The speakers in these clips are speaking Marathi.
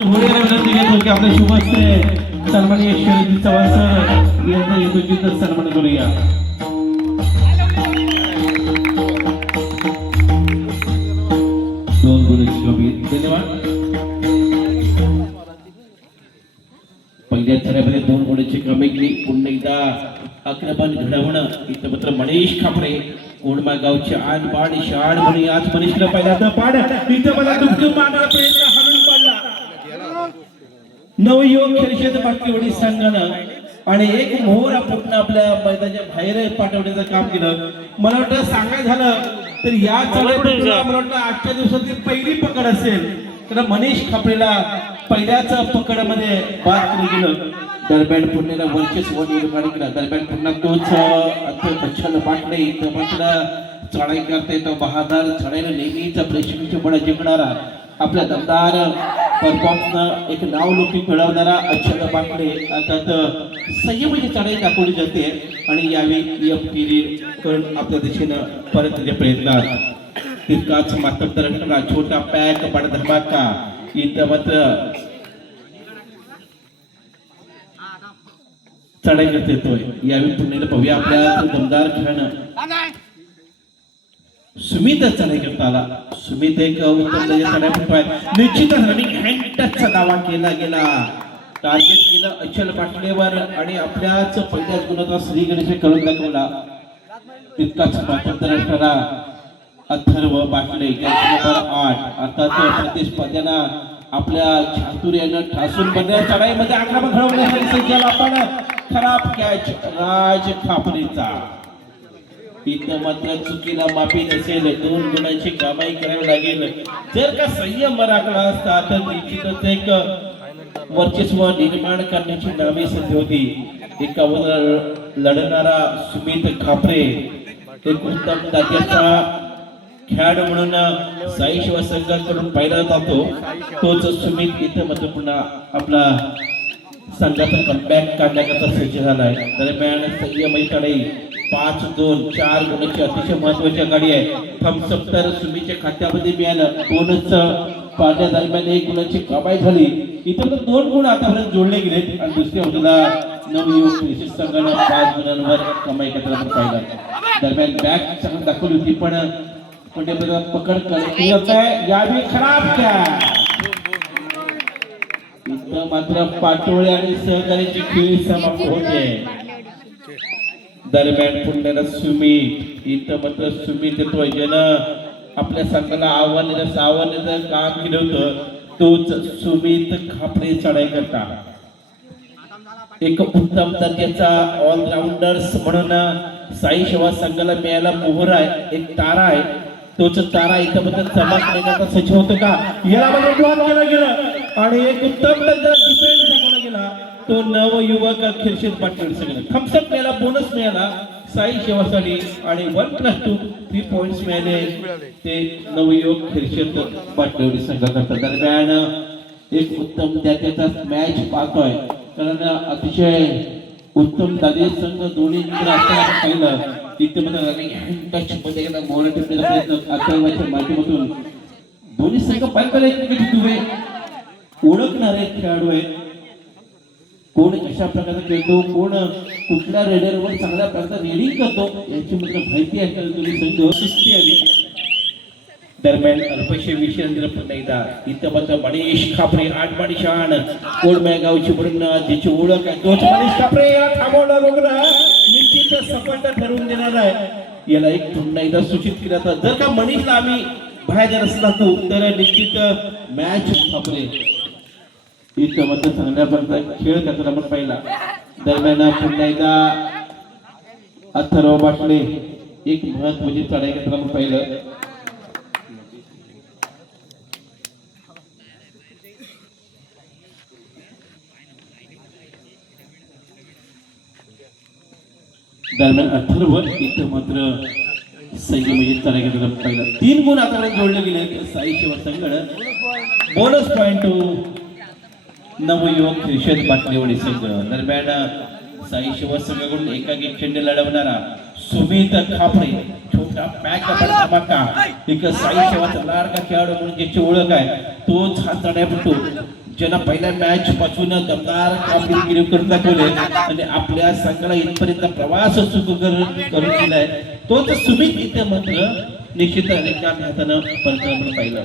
विनंती घेतो की आपल्या शुभ असते सन्माननीय शरद चव्हाण सर यांचा यथोचित सन्मान करूया. दोन गुण शोभित धन्यवाद. पहिल्या थरामध्ये दोन गुणाची कमी केली. पुन्हा एकदा अक्रमण घडवणं. इथं मात्र मनीष खापरे कोंडमा गावचे आण बाण शाण म्हणे आज मनीषला पहिला पाड. इथं मला दुमदुम मारणारा प्रयत्न. नवयुवक खेळशेत बाटकीवडी संघानं. आणि एक मोहर आपण आपल्या मैदानाच्या बाहेर पाठवण्याचं काम केलं. मला वाटतं सांगायचं झालं तर या मला वाटतं आजच्या दिवसातील पहिली पकड असेल तर मनीष खापरेला पहिल्याच पकडमध्ये बाद केलं गेलं दरम्यान पुण्याला वर्चस्व निर्माण केला. दरम्यान पुन्हा तोच अत्यंत छल इथं मात्र चढाई करते तो बहादर. चढाईला नेहमीच प्रेक्षकांचे बळ जिंकणारा आपल्या दमदार परफॉर्मनं एक नाव लौकिक मिळवणारा अक्षर बाकडे अर्थात संयमाची चढाई दाखवली जाते आणि यावेळी एफ किरीट करून आपल्या दिशेनं परत प्रयत्न तितकाच मात्र असणारा छोटा पॅक बड धमाका. इथं मात्र चढाई करत येतोय यावेळी पुण्याला पाहूया आपल्या दमदार खेळणं सुमित चढाई करता आला सुमित एक उत्तम दर्जाची चढाई निश्चितच रनिंग हँड टचचा दावा केला गेला. टार्गेट केलं अचल पाटलेवर आणि आपल्याच पहिल्याच गुणाचा श्री गणेश करून दाखवला. तितकाच मातब्बर असणारा अथर्व पाटले जर्सी नंबर आठ. अर्थात प्रतिस्पर्ध्यांना आपल्या चातुर्यानं ठासून बनल्या चढाईमध्ये आक्रमक घडवण्यासाठी सज्ज आपण खराब कॅच राज खापरेचा. इथं मात्र चुकीला माफी नसेल दोन गुणांची कामाई करावी लागेल. जर का संयम राखला असता तर निश्चितच एक वर्चस्व निर्माण करण्याची नावे संधी होती. एकावर लढणारा सुमित खापरे एक उत्तम दात्याचा खेळाडू म्हणून साई शिवा संघाकडून पाहिला जातो. तोच सुमित इथं मात्र पुन्हा आपला संघाचा कमबॅक काढण्याकरता सज्ज झालाय. दरम्यान संयम चढाई पाच दोन चार गुणाची अतिशय महत्वाची गाडी आहे. थम्सअप तर सुमीच्या खात्यामध्ये मिळालं. दोनच पाचच्या दरम्यान एक गुणाची कमाई झाली. इथं तर दोन गुण आतापर्यंत जोडले गेलेत. आणि दुसऱ्या बाजूला नवयुवक कृषी संघानं पाच गुणांवर कमाई करताना आपण पाहिला. दरम्यान बॅग चांगली दाखवली होती पण म्हणजे पकड करत आहे. यावेळी खराब त्या. इथं मात्र पाटोळे आणि सहकार्याची खेळी समाप्त होते. दरम्यान पुण्याला सुमित इथं मात्र सुमित येतो ज्यानं आपल्या संघाला आव्हान दिलं आव्हानाचं काम केलं होतं. तोच सुमित खापरे चढाई करता एक उत्तम दर्जाचा ऑलराऊंडर्स म्हणून साई शेवा संघाला मिळायला मोहर आहे. एक तारा आहे. तोच तारा इथं बद्दल चमकण्याचा सचिव होतो का? याला बघा ड्रॉप केला गेला. आणि एक उत्तम दर्जा डिफेन्स दाखवला गेला. तो नवयुवक खिरशीद पाटील सगळं. थम्सअप मिळाला बोनस मिळाला. साई शिवासाठी आणि one plus two three point मिळाले. ते नवयुवक खिरशीद पाटवडी संघाकरता दरम्यान एक उत्तम त्याचा मॅच पाहतोय. कारण अतिशय उत्तम दादे संघ दोन्ही मित्र असताना पाहिलं. तिथे मध्ये टच मध्ये गेला टिपण्याचा प्रयत्न माध्यमातून. दोन्ही संघ पाहिजे एकमेकांची दुवे ओळखणारे खेळाडू आहेत. कोण कशा प्रकारे खेळतो कोण कुठल्या रेडरवर चांगल्या प्रकारे रेडिंग करतो याची मात्र माहिती आहे सुस्ती दरम्यान अल्पशे विषयेंद्र पुन्हा इथं मात्र मणेश खापरे आठ माणी शहाण कोण गावची म्हणून ज्याची ओळख आहे तोच मणेश खापरे याला थांबवणार वगैरे निश्चित सफलता ठरवून देणार आहे. याला एक पुन्हा एकदा सूचित केला होता जर का मणेशला आम्ही बाहेर असला तो तर निश्चित मॅच खापरे. ही मात्र चांगल्या खेळ करताना आपण पाहिला. दरम्यान पुन्हा एकदा अथर्व बाटले एक महत्वाची चढाई करताना आपण पाहिलं. दरम्यान अथर्व इथं मात्र संयमाची चढाई पाहिलं. तीन गुण आता जोडले गेले. साई शिवा संगड बोनस पॉइंट टू नवयुवक खिरशद बाटलेवडी संघ. दरम्यान साई शिवसंघाकडून एकाकी खंड लढवणारा सुमित खापडे छोटा पॅक धमाका. एक साई शिवाचा लाडका खेळाडू म्हणून ज्याची ओळख आहे तोच हा चढाई ज्यांना पहिल्या मॅच पासून दमदार कामगिरी करून दाखवले आणि आपल्या संघाला इथपर्यंत प्रवास चुक करून दिलाय. तोच सुमित इथे मात्र निश्चित अनेक हातानं परत पाहिलं.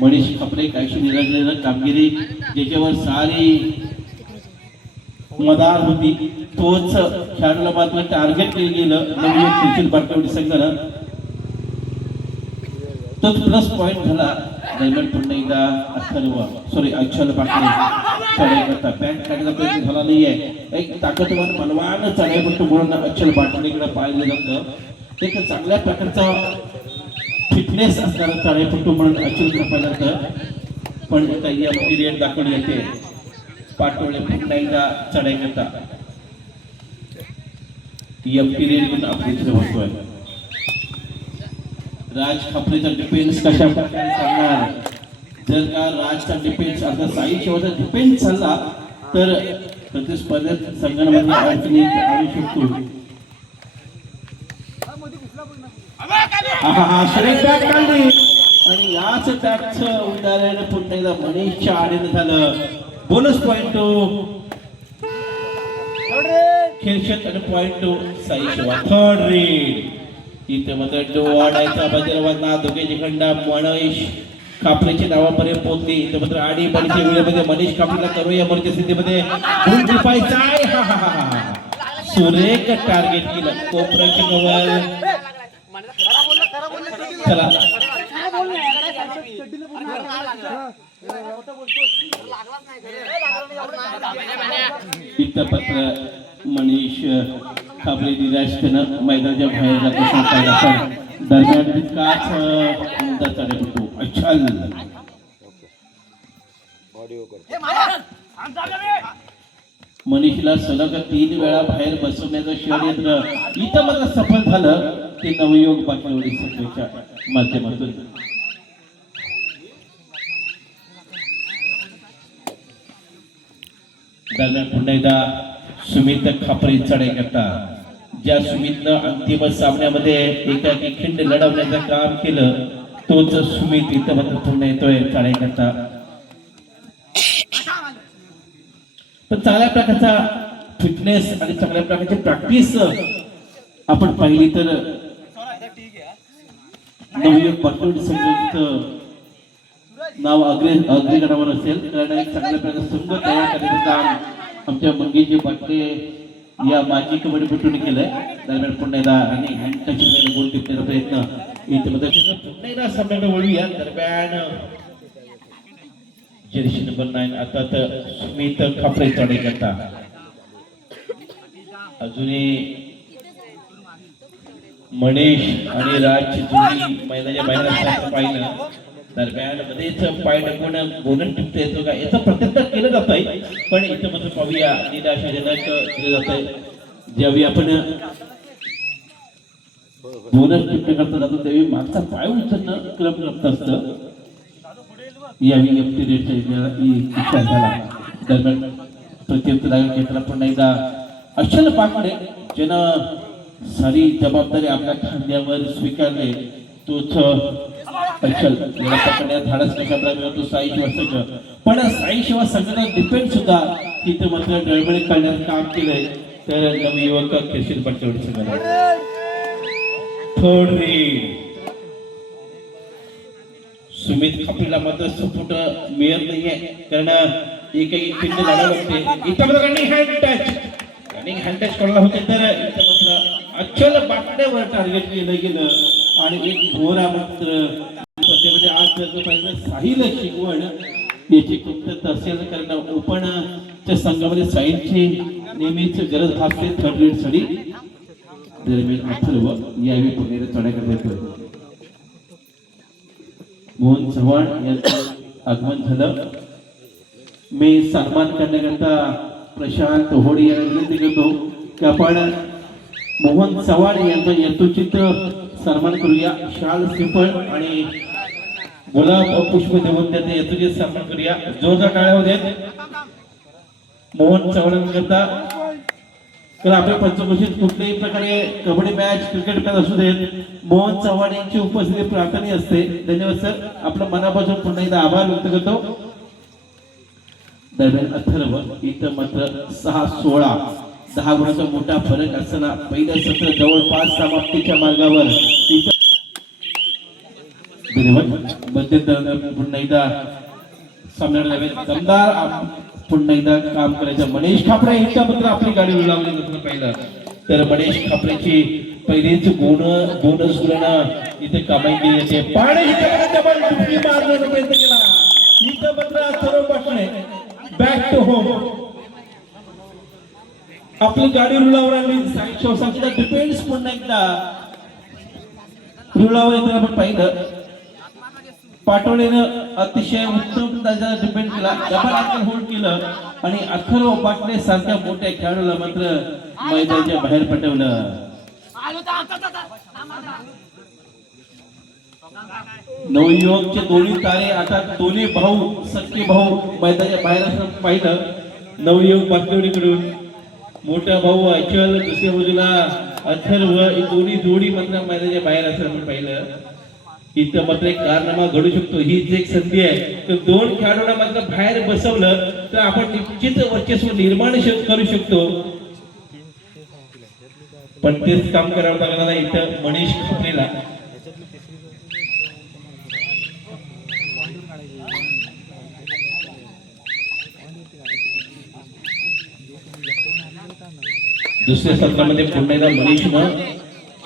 मनीष कपडे काहीशी निरागलेलं कामगिरी ज्याच्यावर सारी मदार होती तोच खेळाडूला मात्र टार्गेट केलं गेलं नवीन सुशील बाटकवडी संघानं तोच प्लस पॉईंट झाला. दरम्यान पुन्हा एकदा अथर्व सॉरी अक्षल पाटणे चढाई करता पॅन्ट काढायचा प्रयत्न झाला नाहीये. एक ताकदवान बलवान चढाई करतो म्हणून अक्षल पाटीलकडे पाहिलं जातं. एक चांगल्या प्रकारचा फिटनेस असणारा चढाईपट्टू म्हणून अक्षलकडे पाहिलं जातं पण आता या पिरियड दाखवली येते पाटोळे पुन्हा एकदा चढाई करता. या पिरियड म्हणून इथे होतोय. राज खापरेचा डिफेन्स कशा प्रकारे चालणार? जर का राजचा डिफेन्स आता साई शेवटचा डिफेन्स चालला तर प्रतिस्पर्धेत संघामध्ये अडचणी आणू शकतो हा श्रेक बॅट काढली आणि याच बॅटचं उदाहरण पुन्हा एकदा मनीषच्या आडीने झालं. बोनस पॉइंट टू खेळशत आणि point two Sai Shiva third raid इथे मात्र डोवाडायचा बजरवंना दोघेची खंडा मनीष कापरेच्या नावापर्यंत पोहोचली. इथे मात्र आडी बडीच्या वेळेमध्ये मनीष कापरेला करूया मरच्या स्थितीमध्ये. गुण टिपायचा आहे हा हा हा हा हा. सुरेख टार्गेट केलं. कोपऱ्याची कवर चला वृत्तपत्र मनीष खाबळे निराशतेनं मैदानाच्या बाहेर जातो सांगायला पण दरम्यान विकास मुद्दा चालत होतो अच्छा मनीषला सलग तीन वेळा बाहेर बसवण्याचं षडयंत्र इथं मात्र सफल झालं. ते नवयोग बाकीवरील सभेच्या माध्यमातून. दरम्यान पुन्हा एकदा सुमित खापरे चढाई करता ज्या सुमितनं अंतिम सामन्यामध्ये एकाकी खिंड लढवण्याचं काम केलं तोच सुमित इथं मात्र पुन्हा येतोय चढाई करता पण चांगल्या प्रकारचा फिटनेस आणि चांगल्या प्रकारची प्रॅक्टिस आपण पाहिली तर नवयुग पाटोडी संघाचं नाव अग्रे अग्रेगणावर असेल. कारण एक चांगल्या प्रकारे संघ तयार करण्याचं काम आमच्या मंगेजी पाटले या माजी कबड्डीपटून केलंय. दरम्यान पुन्हा एकदा आणि हँड टच गोल टिपण्याचा प्रयत्न इथे मध्ये पुन्हा एकदा सामन्याकडे वळूया. दरम्यान जर्सी नंबर नाईन आता तर सुमित खापरे चढे करता. अजूनही मनीष आणि राजची जोडी महिन्याच्या महिन्यात पाहिलं. दरम्यान मध्येच पाय टाकून बोनस टिपता येतो का? याचं प्रत्यक्ष केलं जात आहे पण इथं मात्र पाहूया. निराशाजनक केलं जात आहे ज्यावेळी आपण बोनस टिप्पणी करता जातो त्यावेळी मागचा पाय उचलणं क्रम रक्त असतं. यावेळी एफ टी इच्छा झाला. दरम्यान प्रत्युत्तर घेतला पुन्हा एकदा अचल पाकडे ज्यानं सारी जबाबदारी आपल्या खांद्यावर स्वीकारले. तोच अचल याला पकडण्यात धाडस कशा प्रकारे तो साई शिवा पण साई शिवा संघटना डिपेंड सुद्धा तिथे मात्र डळमळीत करण्याचं काम केलंय. तर नवयुवक खेशील पटकवडी संघाला. थर्ड रीड सुमित खापरीला मात्र सपोर्ट मिळत नाहीये. कारण एक एक खिंड लढावं लागते. इथं running hand touch running hand touch कोणाला होते? तर इथं मात्र अचल टार्गेट केलं गेलं. आणि एक घोरा मात्र स्पर्धेमध्ये आज जर पाहिजे साहिल शिकवण. याची कमतरता असेल कारण ओपनच्या संघामध्ये साहिलची नेहमीच गरज भासते थर्ड रेडसाठी. दरम्यान अथर्व यावेळी पुणे चढाई करता येतोय. मोहन चव्हाण यांचं आगमन झालं. मी सन्मान करण्याकरता प्रशांत होडी यांना विनंती करतो. की आपण मोहन चव्हाण यांचा यथोचित सन्मान करूया. शाल सिंपल आणि गुलाब पुष्प देऊन त्यांचा यथोचित सन्मान करूया. जोरदार टाळ्यामध्ये मोहन चव्हाणांकरता तर आपल्या पंचक्रोशीत कुठल्याही प्रकारे कबड्डी मॅच क्रिकेट मॅच असू देत मोहन चव्हाण यांची उपस्थिती प्रार्थनीय असते. धन्यवाद सर आपलं मनापासून पुन्हा एकदा आभार व्यक्त करतो. दरम्यान अथर्व. इथं मात्र सहा सोळा. दहा गुणाचा मोठा फरक असताना पहिलं सत्र जवळपास समाप्तीच्या मार्गावर. पुन्हा एकदा सामन्याला दमदार पुन्हा एकदा काम करायचं. मनीष खापरे इथं मात्र आपली गाडी उलावली जातं पहिलं. तर मनीष खापरेची पहिलीच गुण बोनस गुणानं इथे कमाई केली जाते. पाणी मारण्याचा प्रयत्न केला. इथं मात्र सर्व बसले. बॅक टू होम आपली गाडी रुळावर आली. साई शिवसांगीचा डिपेंड्स पुन्हा एकदा. रुळावर येताना आपण पाहिलं. पाटोळेनं अतिशय उत्तम त्याचा डिपेंड केला. डबल अंतर होल्ड केलं. आणि अथर्व पाटले सारख्या मोठ्या खेळाडूला मात्र मैदानाच्या बाहेर पटवलं. नवयुवकचे दोन्ही तारे आता दोन्ही भाऊ सख्खे भाऊ मैदानाच्या बाहेर असं पाहिलं. नवयुवक पाटोळीकडून मोठा भाऊ अचल दुसऱ्या बाजूला अथर्व ही दोन्ही जोडी मात्र मैदानाच्या बाहेर असं आपण पाहिलं. इथं मात्र एक कारनामा घडू शकतो. हीच एक संधी आहे. तर दोन खेळाडूंना मात्र बाहेर बसवलं तर आपण निश्चित वर्चस्व निर्माण करू शकतो. पण तेच काम करावं लागणार इथं मनीष खपलेला. दुसऱ्या सत्रामध्ये पुन्हा एकदा मनीषनं.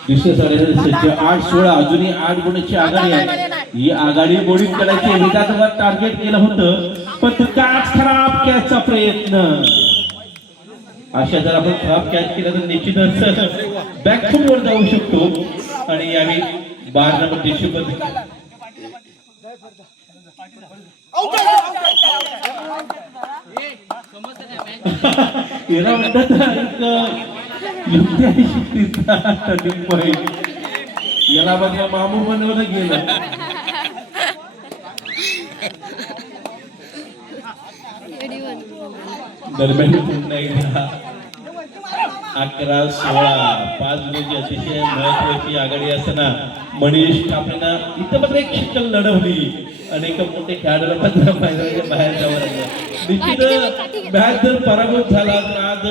दुसऱ्या सत्रामध्ये आठ सोळा अजूनही आठ गुणाची आघाडी आहे. ही आघाडी मोडीत करायची विधानसभा टार्गेट केलं होतं. पण तो कॅच खराब कॅचचा प्रयत्न? अशा जर आपण खराब कॅच केला तर निश्चितच बॅकफुट वर जाऊ शकतो. आणि यावेळी बार नंबर डिस्ट्रिक्ट याला म्हणतात एक युक्ती याला बघा मामू बनवलं गेलं दरम्यान पुन्हा एकदा. अकरा सोळा पाच गुणांची अतिशय महत्वाची आघाडी असताना मनीष कापरेनं इथं मात्र एक शिकल लढवली. अनेक मोठे खेळाडूला मात्र मैदानाच्या बाहेर जावं लागलं. निश्चित मॅच जर पराभूत झाला तर आज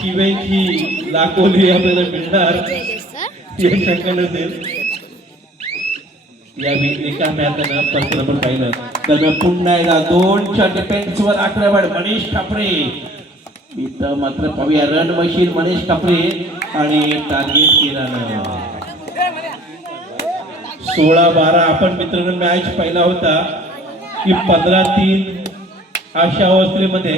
शिवेची लाखोली आपल्याला मिळणार. हे शंका नसेल या एका मॅचनं परत आपण पाहिलं तर पुन्हा एकदा दोनच्या डिफेन्स वर आक्रमण. मनीष ठाकरे इथं मात्र पाहूया. रन मशीन मनीष ठाकरे आणि टार्गेट केला सोळा बारा. आपण मित्रांनो मॅच पाहिला होता की पंधरा तीन अशा अवस्थेमध्ये.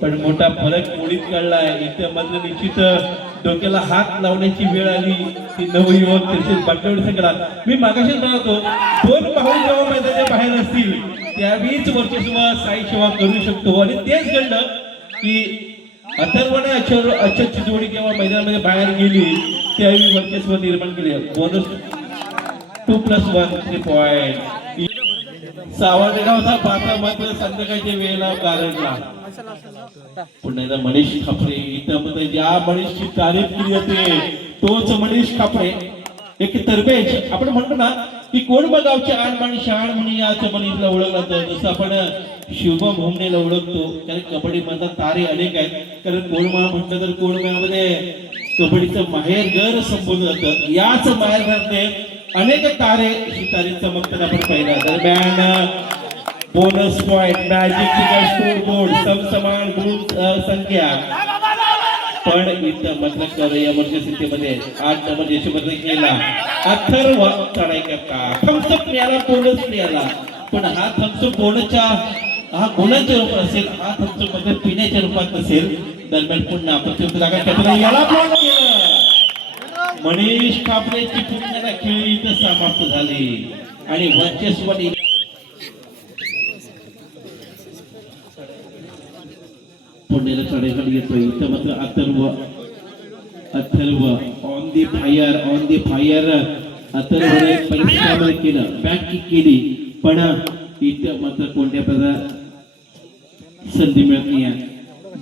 पण मोठा फरक मोडीत काढलाय इथे मात्र निश्चित डोक्याला हात लावण्याची वेळ आली. ती नवयुवक तसेच बाटवडी सगळा. मी मागाशीच म्हणतो दोन पाहून जेव्हा मैदानाच्या बाहेर असतील. त्यावेळीच वर्चस्व साई सेवा करू शकतो. आणि तेच घडलं की अथर्वने अचर अक्षर जोडी जेव्हा मैदानामध्ये बाहेर गेली त्यावेळी वर्चस्व निर्माण केले. Bonus two plus one three point सावंतगावचा पात्र मात्र संध्याकाळच्या वेळेला गारडला. पुन्हा एकदा मनीष खापरे इथं ज्या मनीषची तारीफ केली जाते. तोच मनीष खापरे. एक तरबेज आपण म्हणतो ना की कोण गावचे आणबाण शहाण म्हणून याच मनीषला ओळखला जातं. जसं आपण शुभम हुमनेला ओळखतो. कारण कबड्डी मधला तारे अनेक आहेत. कारण कोणमा म्हटलं तर कोणमामध्ये कबड्डीचं माहेर घर संबोधलं जातं. याच माहेर घरने अनेक तारे ही तारे चमकताना आपण पाहिलं. दरम्यान bonus point magic score board समसमान गुण संख्या. पण इथं मात्र कर इमर्जन्सी आठ नंबर देशमध्ये केला. अथर्व चढाई करता. थम्सअप मिळाला बोनस मिळाला. पण हा थम्सअप बोनसच्या हा गुणांच्या रूपात असेल हा थम्सअपमध्ये पिण्याच्या रूपात नसेल दरम्यान पुन्हा प्रतियोगिता जागा क्षेत्राला याला block केलं. मनीष कापरेची पुण्याला खेळी इथं समाप्त झाली. आणि वर्चस्वानी पुण्याला चढाईकडे येतोय इथं मात्र Atharva Atharva on the fire on the fire अथर्वने परिश्रम केलं बॅक किक केली. पण इथं मात्र कोणत्या प्रकार संधी मिळत नाही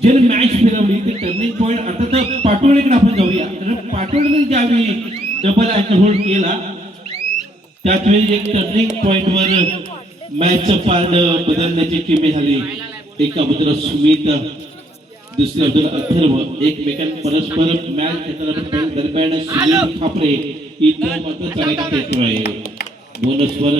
ज्याने मॅच फिरवली ते टर्निंग पॉईंट आता तर पाटोळेकडे आपण जाऊया. कारण पाटोळेने ज्यावेळी डबल होल्ड केला त्याच वेळी एक टर्निंग पॉईंट वर मॅचचं पार्ट बदलण्याची किमी झाली. एका सुमित दुसऱ्या बाजूला अथर्व एकमेकां परस्पर मॅच खेळताना दरम्यान सुनील ठाकरे इथं मात्र चालण्यात येतो आहे बोनसवर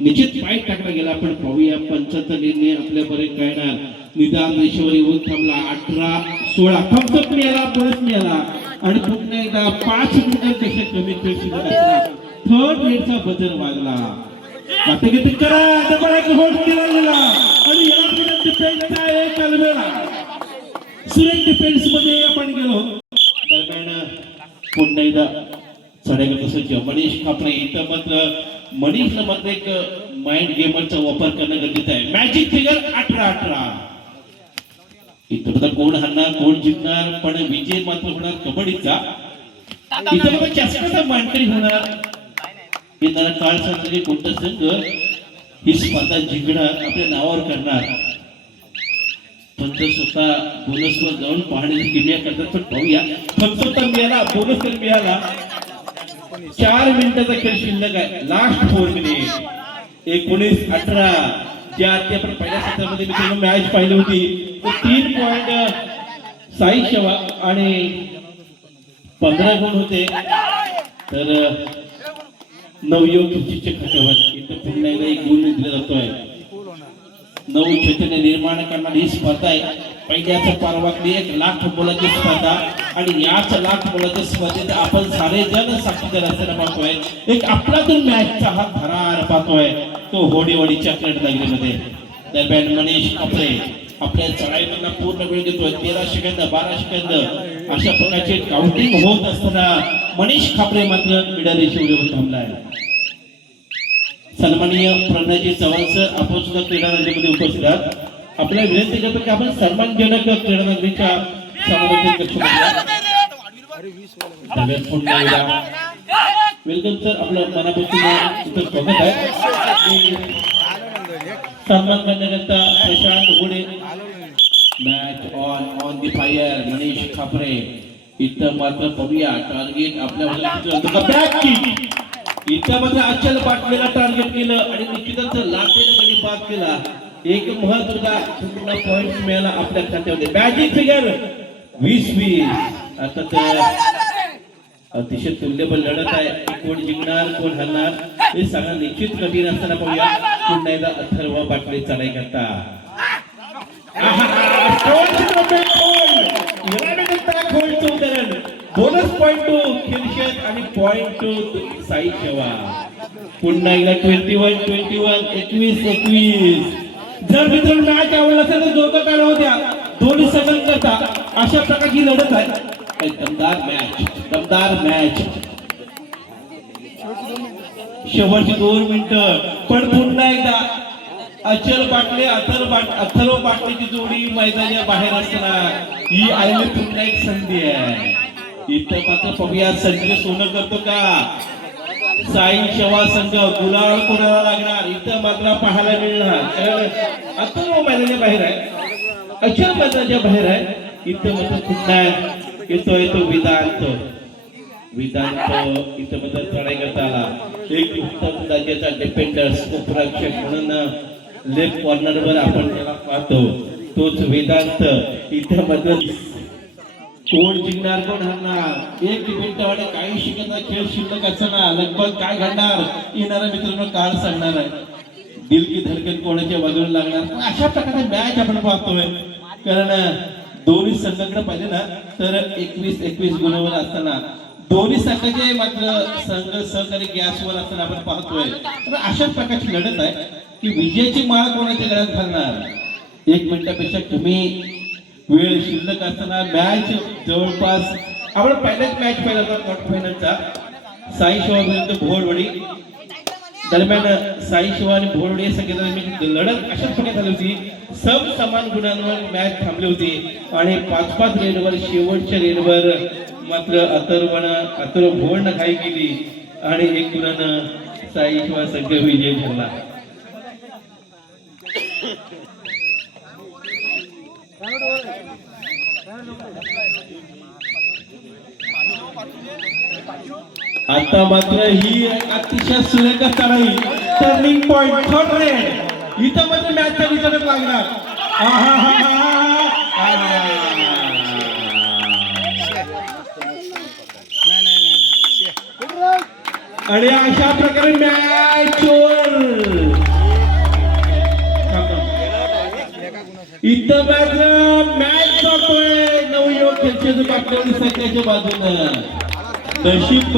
निश्चित फाईट टाकला गेला. आपण पाहूया पंचाचा निर्णय आपल्या बरे कळणार. निदान रेषेवर येऊन थांबला. अठरा सोळा. फक्त मिळाला परत मिळाला आणि पुन्हा एकदा पाच मिनिटांपेक्षा कमी खेळ शिल्लक असला. थर्ड रेडचा बजर वाजला किती करा. आता एक होल्ड केला गेला आणि याला पुढे डिफेन्सचा एक अलवेला सुरेख डिफेन्समध्ये आपण गेलो. दरम्यान पुन्हा एकदा चढायला सज्ज मनीष कापडे इथं मात्र मनीषला मात्र एक माइंड गेमरचा वापर करणं गरजेचं आहे. मॅजिक फिगर अठरा अठरा. इथं आता कोण हाणणार कोण जिंकणार पण विजय मात्र होणार कबड्डीचा. इथं बघा चषकाचा मांडकरी होणार. येणारा काळ सांगतो की कोणता संघ ही स्पर्धा जिंकणार आपल्या नावावर करणार. पण स्वतः बोनसवर जाऊन पाहण्याची किमया करतात. पण पाहूया. फक्त तर मिळाला बोनस तर मिळाला. चार मिनिटाचा खेळ शिल्लक आहे. लास्ट फोर मिनिट एकोणीस अठरा. ज्या आधी आपण पहिल्या सत्रामध्ये मित्रांनो मॅच पाहिली होती. तर तीन पॉईंट साई शेवा आणि पंधरा गुण होते. तर नवयोग खिचीच्या खात्यावर इथं पुन्हा एकदा एक गुण दिला जातोय. नऊ चैतन्य निर्माण करणारी ही स्पर्धा आहे. पहिल्याच पारवाकली एक लाख मुलाची स्पर्धा आणि याच लाख मुलाच्या स्पर्धेत आपण सारे जण साक्षीदार असताना पाहतोय. एक आपलातून मॅचचा हा थरार पाहतोय. तो होडीवडीच्या क्रीड लागलीमध्ये दरम्यान मनीष कपडे. आपल्या चढाईमधला पूर्ण वेळ देतोय तेरा सेकंद बारा सेकंद. अशा प्रकारचे काउंटिंग होत असताना मनीष खापरे मात्र मिडल रेषेवर थांबलाय. सन्माननीय प्रणयजी चव्हाण सर आपण सुद्धा क्रीडा नगरीमध्ये उपस्थित आहात. आपल्याला विनंती करतो की क्रीडा एकदा. Welcome, sir. स्वागत सन्मान Prashant Gude match on on the fire Manish Khapre इथं मात्र बघूया. टार्गेट आपल्या बॅक अचल पाटलेला टार्गेट केलं आणि निश्चितच लाटेने गडी बाद केला. एक महत्त्वाचा संपूर्ण पॉइंट मिळाला आपल्या खात्यामध्ये. मॅजिक फिगर वीस वीस. आता तर अतिशय तुल्यबल लढत आहे. कोण जिंकणार कोण हरणार हे सांगा निश्चित कठीण असताना पाहूया. पुन्हा एकदा अथर्व पाटले चालाय करता. बोनस पॉइंट टू खिलशेत आणि पॉइंट टू साई शेवा पुन्हा एकदा ट्वेंटी वन ट्वेंटी वन एकवीस एकवीस. जर मित्रांनो मॅच आवडला असेल तर दोघं काढा होत्या दोन्ही सगळं करता अशा प्रकारची लढत आहे. दमदार मॅच दमदार मॅच शेवटची दोन मिनिटं. पण पुन्हा एकदा अचल पाटले अथर्व पाट अथर्व पाटलेची जोडी मैदानी बाहेर असताना ही आलेली पुन्हा एक संधी आहे. इथं मात्र बघूया संजय सोनं करतो का? साई शेवा संघ गुलाळ कोणाला लागणार? इथं मात्र पाहायला मिळणार. कारण अथर्व मैदानाच्या बाहेर आहे. अचल मैदानाच्या बाहेर आहे. इथं मात्र कुठला येतो येतो विदांत. वेदांत इथं बद्दल चढाई करता आला एक उत्तम राज्याचा डिपेंडर्स उपरक्षक म्हणून लेफ्ट कॉर्नर वर आपण त्याला पाहतो. तोच वेदांत. इथं मात्र कोण जिंकणार कोण हरणार? एक मिनिटावाडे काही शिकत खेळ शिल्लक ना लगभग काय घडणार? येणारा मित्रांनो काळ सांगणार आहे. दिल की धडकन कोणाच्या बाजूला लागणार? अशा प्रकारे मॅच आपण पाहतोय. कारण दोन्ही संघाकडे पाहिजे ना तर एकवीस एकवीस गुणावर असताना दोन्ही संघाचे मात्र संघ सहकारी गॅसवर असताना आपण पाहतोय. तर अशाच प्रकारची लढत आहे की विजयाची माळ कोणाच्या गळ्यात घालणार एक मिनिटापेक्षा कमी वेळ शिल्लक असताना मॅच जवळपास आपण पहिल्याच मॅच पाहिला होता क्वार्टर फायनलचा साई शिवा विरुद्ध भोरवडी. दरम्यान साई शिवा आणि भोरवडी या संगीताची लढत अशाच प्रकारे झाली होती. सम समान गुणांवर मॅच थांबली होती. आणि पाच पाच रेडवर शेवटच्या रेडवर मात्र अतर्वण अतर्व भोवण घाई केली. आणि एक गुणानं साई शिवा सगळे विजय ठरला. आता मात्र ही अतिशय सुरेख चढाई टर्निंग पॉइंट थर्ड रेड इथं म्हणजे मात्र मॅचचा विचारच लागणार. आणि अशा प्रकारे मॅच इथं मात्र जातोय नवयुवक खेळचे आपल्या संघाच्या बाजूनं. नशीब